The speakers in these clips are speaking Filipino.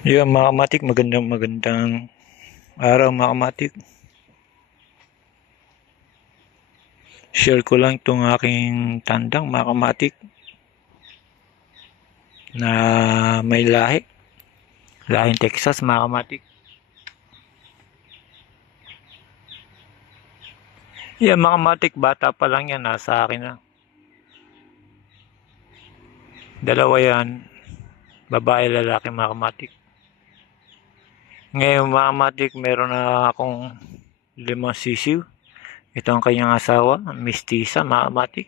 Yeah, mga kamatik, magandang araw mga kamatik. Share ko lang itong aking tandang mga kamatik na may lahing Texas mga kamatik. Yeah, mga kamatik, bata pa lang yan, nasa akin na. Dalawa yan, babae lalaki mga kamatik. Ngayon mga kamatik, meron na akong 5 sisiw. Ito ang kanyang asawa, mistisa mga kamatik.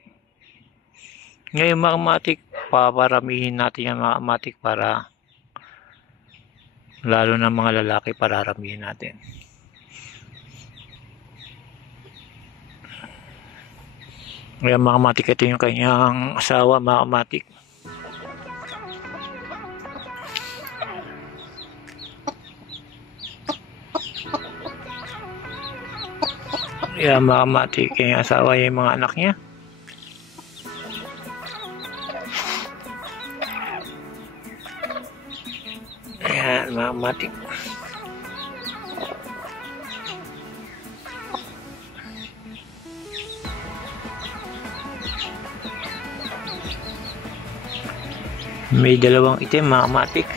Ngayon mga kamatik, paparamihin natin yan mga kamatik para lalo na mga lalaki pararamihin natin. Ngayon mga kamatik, ito yung kanyang asawa mga kamatik. Yan mga kamatik, yung asawa yung mga anak niya. Ayan mga kamatik. May dalawang itim mga kamatik.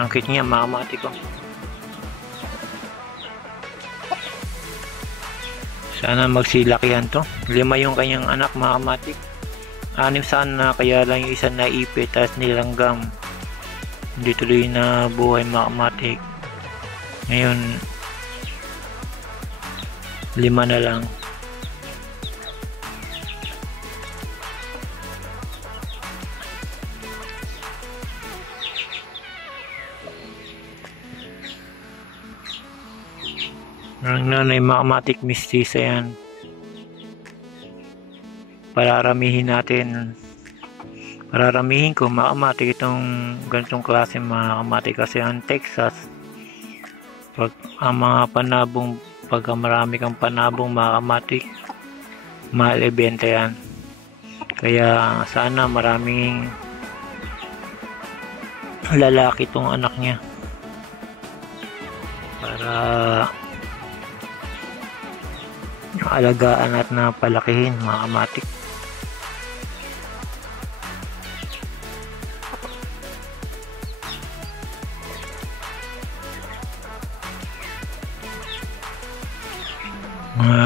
Ang cute niya mga kamatik ko. Sana magsilakihan to. 5 yung kanyang anak mga kamatik. 6 sana, kaya lang yung isa naipit at nilanggam. Hindi tuloy na buhay mga kamatik. Ngayon 5 na lang. Ang nanay mga kamatik, mistisa yan. Pararamihin ko mga kamatik itong ganitong klase mga kamatik, kasi ang Texas, pagka marami kang panabong mga kamatik, mahal ibenta yan. Kaya sana maraming lalaki itong anak niya para alagaan at napalakihin mga kamatik.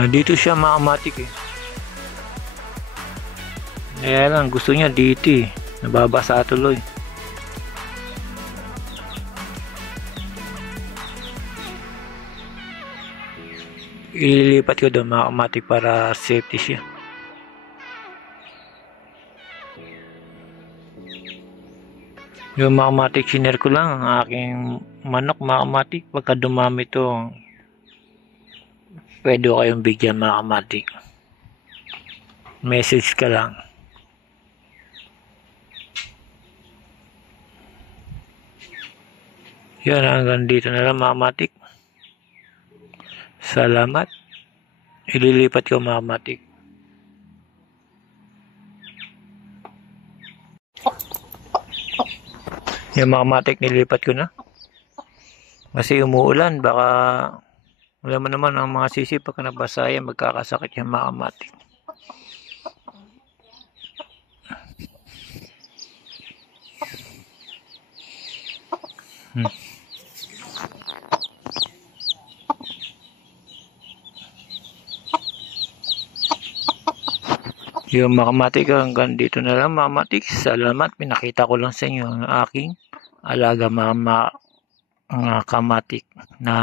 Dito siya mga kamatik eh. Kaya lang gusto niya dito eh. Nababasa tuloy. Ililipat ko doon mga kamatik para safety siya. Yung mga kamatik, sinare ko lang ang aking manok mga kamatik. Pagka dumami to, pwede ko kayong bigyan mga kamatik. Message ka lang. Yan, hanggang dito na lang mga kamatik. Salamat. Ililipat ko mga kamatik. Yung mga kamatik, nilipat ko na. Kasi umuulan, baka wala mo naman ang mga sisi pagka nabasa yan, magkakasakit yung mga kamatik. Yung mga kamatik, hanggang dito na lang mga kamatik. Salamat, pinakita ko lang sa inyo ang aking alaga mga kamatik na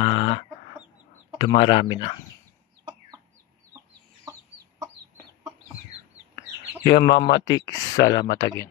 dumarami na. Yung mga kamatik, salamat again.